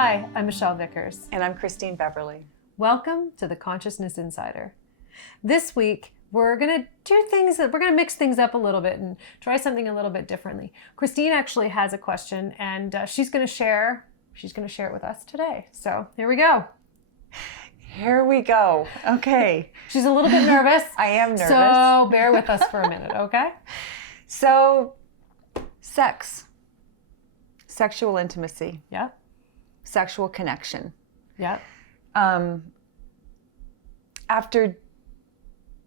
Hi, I'm Michelle Vickers. And I'm Christine Beverly. Welcome to the Consciousness Insider. This week, we're going to mix things up a little bit and try something a little bit differently. Christine actually has a question and she's going to share it with us today. So here we go. Here we go. Okay. She's a little bit nervous. I am nervous. So bear with us for a minute, okay? So, sex, sexual intimacy, Yeah. sexual connection. Yeah. After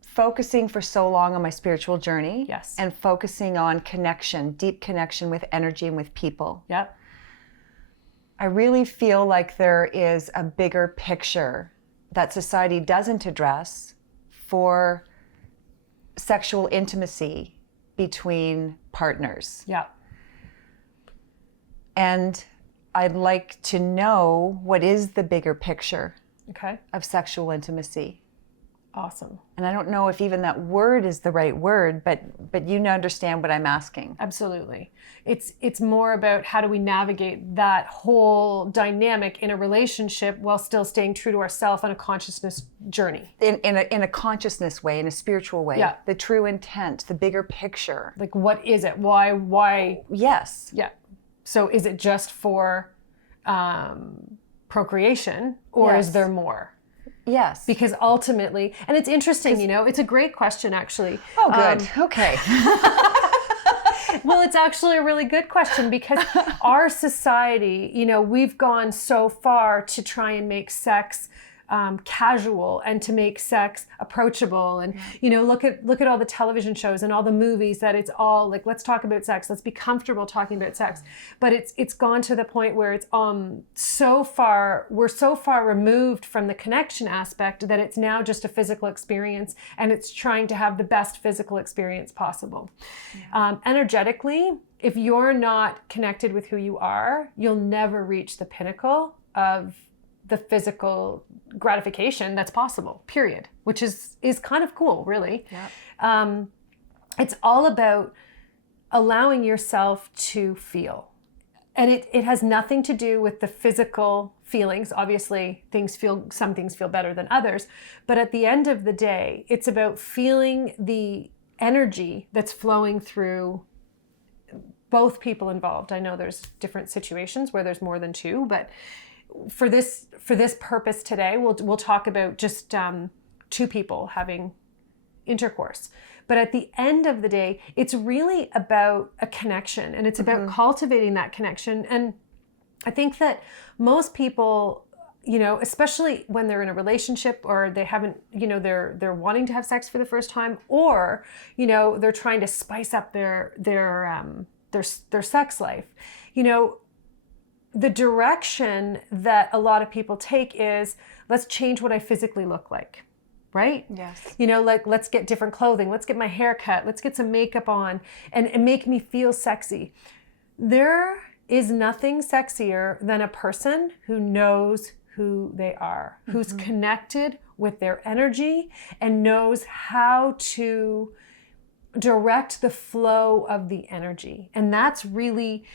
focusing for so long on my spiritual journey, Yes. and focusing on connection, deep connection with energy and with people, Yeah. I really feel like there is a bigger picture that society doesn't address for sexual intimacy between partners. Yeah. And I'd like to know what is the bigger picture Okay. of sexual intimacy. Awesome. And I don't know if even that word is the right word, but you understand what I'm asking. Absolutely. It's more about how do we navigate that whole dynamic in a relationship while still staying true to ourselves on a consciousness journey. In a consciousness way, in a spiritual way. Yeah. The true intent, the bigger picture. Like, what is it? Why? Yes. Yeah. So is it just for procreation, or Yes. is there more? Yes. Because ultimately, and it's interesting, it's a great question, actually. Oh, good. Okay. Well, it's actually a really good question because our society, we've gone so far to try and make sex casual and to make sex approachable. And, look at all the television shows and all the movies that it's all like, let's talk about sex. Let's be comfortable talking about sex. But it's gone to the point where it's we're so far removed from the connection aspect that it's now just a physical experience, and it's trying to have the best physical experience possible. Yeah. Energetically, if you're not connected with who you are, you'll never reach the pinnacle of the physical gratification that's possible, period, which is kind of cool, really. Yeah. It's all about allowing yourself to feel. And it has nothing to do with the physical feelings. Obviously, some things feel better than others. But at the end of the day, it's about feeling the energy that's flowing through both people involved. I know there's different situations where there's more than two, but for this purpose today, we'll talk about just two people having intercourse. But at the end of the day, it's really about a connection, and it's about cultivating that connection. And I think that most people, especially when they're in a relationship or they haven't, they're wanting to have sex for the first time, or they're trying to spice up their sex life, the direction that a lot of people take is, let's change what I physically look like, right? Yes. Like, let's get different clothing, let's get my hair cut, let's get some makeup on and make me feel sexy. There is nothing sexier than a person who knows who they are, who's connected with their energy and knows how to direct the flow of the energy. And that's really...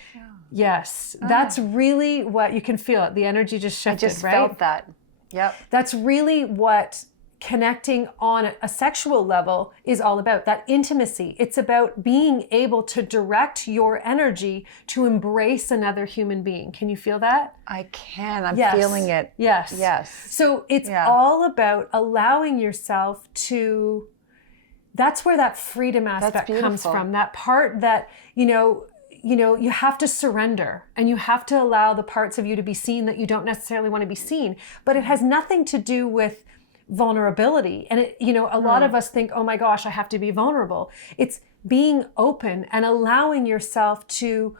Yes, that's really what you can feel. The energy just shifted, I just right? felt that. Yep. That's really what connecting on a sexual level is all about, that intimacy. It's about being able to direct your energy to embrace another human being. Can you feel that? I can. I'm Yes. feeling it. Yes. Yes. So it's all about allowing yourself to... That's where that freedom aspect comes from. That part that, you have to surrender, and you have to allow the parts of you to be seen that you don't necessarily want to be seen. But it has nothing to do with vulnerability. And a lot of us think, oh my gosh, I have to be vulnerable. It's being open and allowing yourself to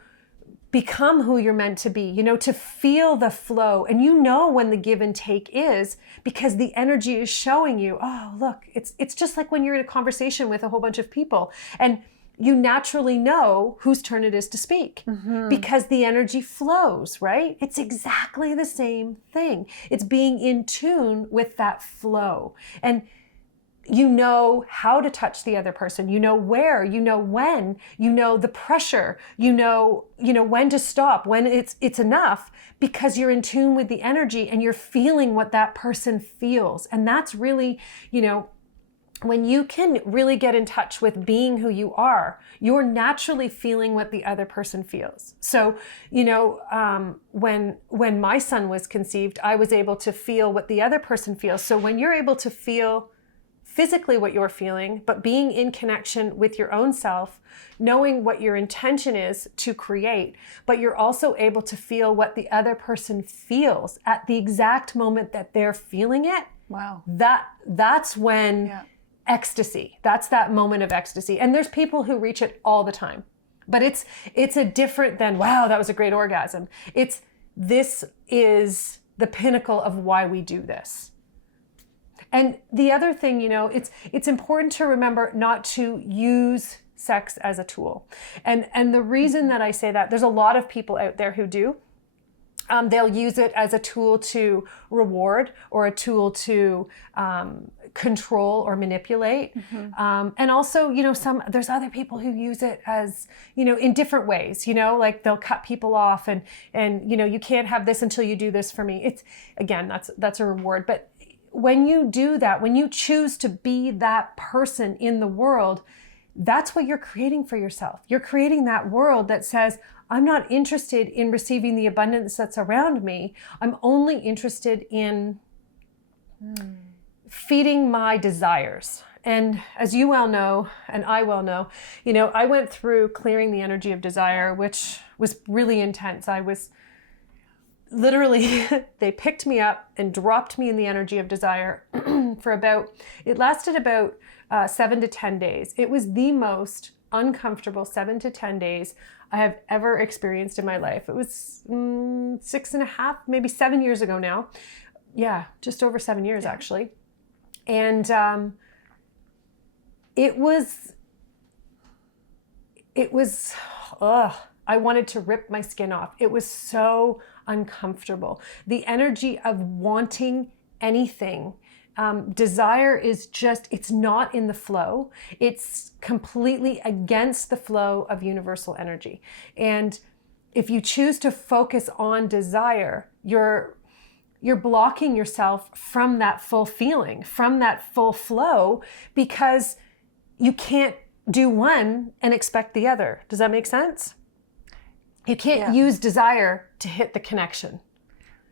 become who you're meant to be, to feel the flow. And when the give and take is, because the energy is showing you, oh, look, it's just like when you're in a conversation with a whole bunch of people, and you naturally know whose turn it is to speak because the energy flows, right? It's exactly the same thing. It's being in tune with that flow. And you know how to touch the other person, you know where, you know when, you know the pressure, you know when to stop, when it's enough, because you're in tune with the energy and you're feeling what that person feels. And that's really, when you can really get in touch with being who you are, you're naturally feeling what the other person feels. So, when my son was conceived, I was able to feel what the other person feels. So when you're able to feel physically what you're feeling, but being in connection with your own self, knowing what your intention is to create, but you're also able to feel what the other person feels at the exact moment that they're feeling it. Wow. That's when ecstasy, that's that moment of ecstasy. And there's people who reach it all the time, but it's a different than, wow, that was a great orgasm. This is the pinnacle of why we do this. And the other thing, it's important to remember not to use sex as a tool. And the reason that I say that, there's a lot of people out there who do. They'll use it as a tool to reward or a tool to control or manipulate. And also, there's other people who use it as, in different ways, like they'll cut people off and you can't have this until you do this for me. It's, again, that's a reward. But when you do that, when you choose to be that person in the world, that's what you're creating for yourself. You're creating that world that says, I'm not interested in receiving the abundance that's around me. I'm only interested in feeding my desires. And as you well know, and I well know, I went through clearing the energy of desire, which was really intense. I was literally, they picked me up and dropped me in the energy of desire it lasted about 7 to 10 days. It was the most uncomfortable 7 to 10 days I have ever experienced in my life. It was 6.5, maybe 7 years ago now. Yeah, just over 7 years actually. And it was, I wanted to rip my skin off. It was so uncomfortable. The energy of wanting anything. Desire is it's not in the flow. It's completely against the flow of universal energy. And if you choose to focus on desire, you're blocking yourself from that full feeling, from that full flow, because you can't do one and expect the other. Does that make sense? You can't use desire to hit the connection.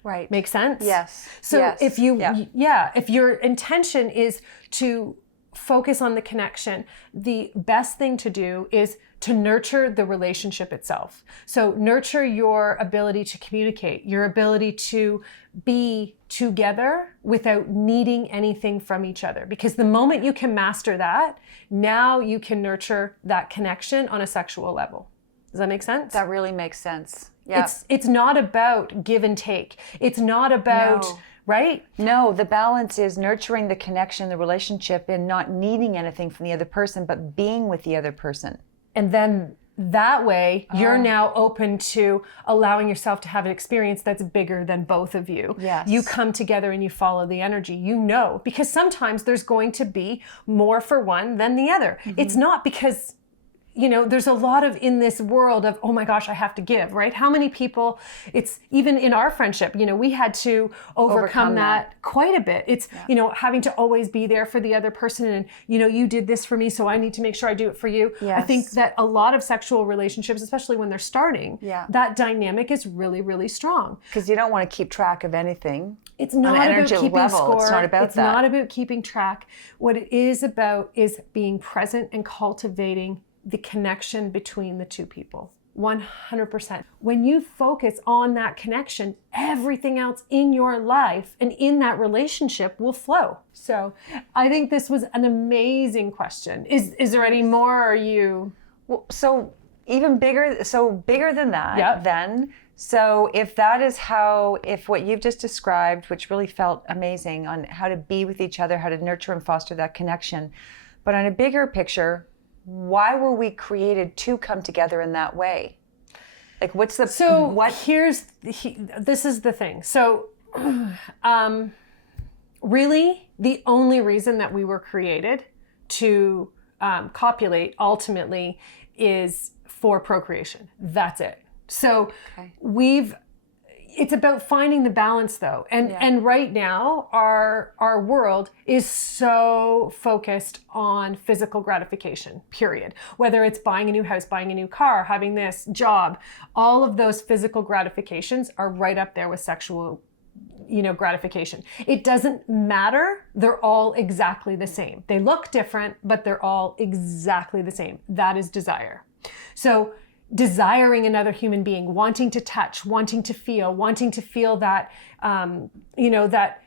Right. Make sense? Yes. So yes. if if your intention is to focus on the connection, the best thing to do is to nurture the relationship itself. So nurture your ability to communicate, your ability to be together without needing anything from each other. Because the moment you can master that, now you can nurture that connection on a sexual level. Does that make sense? That really makes sense. Yeah. It's not about give and take. It's not about, right? No, the balance is nurturing the connection, the relationship, and not needing anything from the other person, but being with the other person. And then that way, you're now open to allowing yourself to have an experience that's bigger than both of you. Yes. You come together and you follow the energy, because sometimes there's going to be more for one than the other. It's not because there's a lot of in this world of, oh my gosh, I have to give, right? How many people, it's even in our friendship, we had to overcome that quite a bit. It's, having to always be there for the other person. And, you did this for me, so I need to make sure I do it for you. Yes. I think that a lot of sexual relationships, especially when they're starting, that dynamic is really, really strong. Because you don't want to keep track of anything. It's not about keeping score. It's not about that. It's not about keeping track. What it is about is being present and cultivating the connection between the two people. 100%. When you focus on that connection, everything else in your life and in that relationship will flow. So I think this was an amazing question. Is there any more? Or are you? Well, so even bigger, bigger than that then. So if that is if what you've just described, which really felt amazing on how to be with each other, how to nurture and foster that connection, but on a bigger picture, why were we created to come together in that way? Like, this is the thing. So, really the only reason that we were created to copulate ultimately is for procreation. That's it. So it's about finding the balance though. And right now our world is so focused on physical gratification, period. Whether it's buying a new house, buying a new car, having this job, all of those physical gratifications are right up there with sexual, gratification. It doesn't matter. They're all exactly the same. They look different, but they're all exactly the same. That is desire. So desiring another human being, wanting to touch, wanting to feel that, that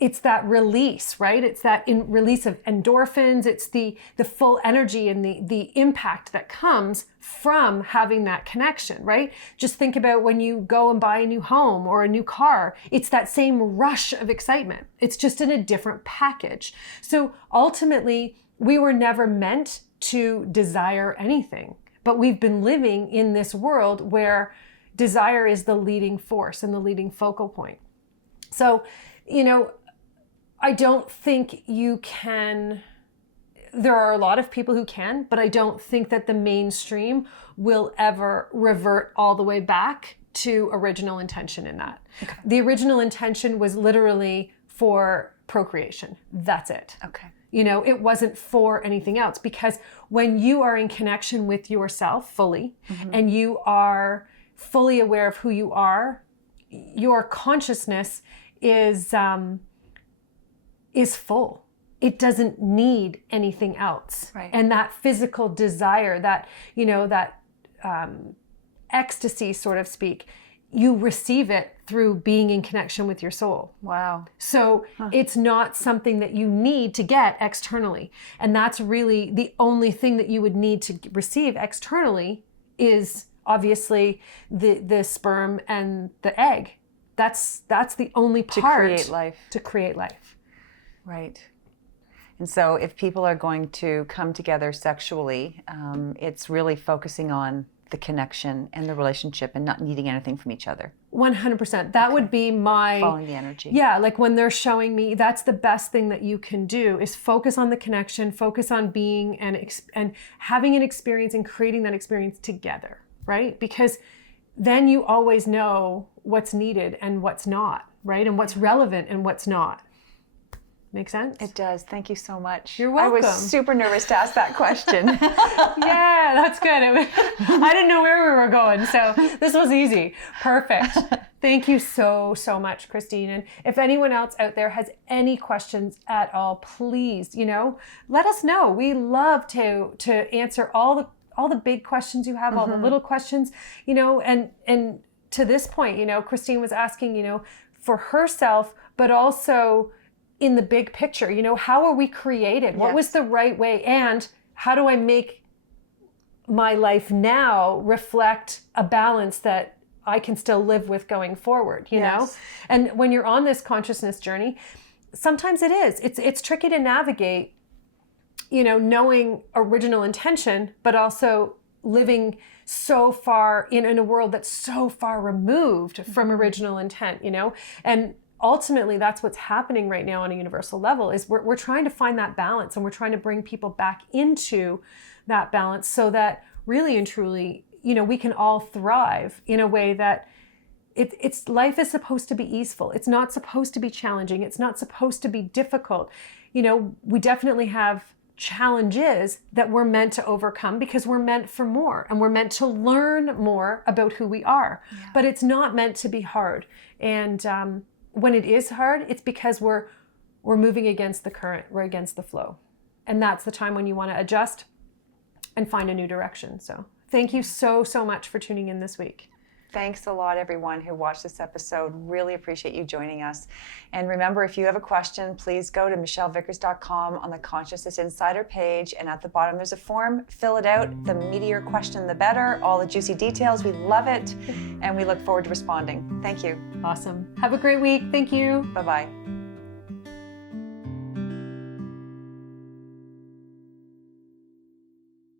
it's that release, right? It's that release of endorphins. It's the full energy and the impact that comes from having that connection, right? Just think about when you go and buy a new home or a new car, it's that same rush of excitement. It's just in a different package. So ultimately, we were never meant to desire anything, but we've been living in this world where desire is the leading force and the leading focal point. So, I don't think you can, there are a lot of people who can, but I don't think that the mainstream will ever revert all the way back to original intention in that. Okay. The original intention was literally for procreation. That's it. Okay. It wasn't for anything else, because when you are in connection with yourself fully, and you are fully aware of who you are, your consciousness is full. It doesn't need anything else. Right. And that physical desire, that, that ecstasy, sort of speak, you receive it through being in connection with your soul. Wow. So it's not something that you need to get externally. And that's really the only thing that you would need to receive externally is obviously the sperm and the egg. That's the only part to create life. Right. And so if people are going to come together sexually, it's really focusing on the connection and the relationship and not needing anything from each other. 100%. That would be my... following the energy. Yeah, like when they're showing me, that's the best thing that you can do is focus on the connection, focus on being and having an experience and creating that experience together, right? Because then you always know what's needed and what's not, right? And what's relevant and what's not. Make sense? It does. Thank you so much. You're welcome. I was super nervous to ask that question. Yeah, that's good. I didn't know where we were going, so this was easy. Perfect. Thank you so much, Christine. And if anyone else out there has any questions at all, please, let us know. We love to answer all the big questions you have, all the little questions, and to this point, Christine was asking, for herself, but also in the big picture, how are we created? What was the right way? And how do I make my life now reflect a balance that I can still live with going forward, you know? And when you're on this consciousness journey, sometimes it is. It's tricky to navigate, knowing original intention, but also living so far in a world that's so far removed from original intent, And ultimately, that's what's happening right now on a universal level is we're trying to find that balance, and we're trying to bring people back into that balance so that really and truly, we can all thrive in a way that it's life is supposed to be easeful. It's not supposed to be challenging. It's not supposed to be difficult. We definitely have challenges that we're meant to overcome because we're meant for more, and we're meant to learn more about who we are. Yeah. But it's not meant to be hard. And when it is hard, it's because we're moving against the current, we're against the flow. And that's the time when you want to adjust and find a new direction. So thank you so much for tuning in this week. Thanks a lot, everyone who watched this episode. Really appreciate you joining us. And remember, if you have a question, please go to michellevickers.com on the Consciousness Insider page. And at the bottom, there's a form. Fill it out. The meatier your question, the better. All the juicy details. We love it. And we look forward to responding. Thank you. Awesome. Have a great week. Thank you. Bye-bye.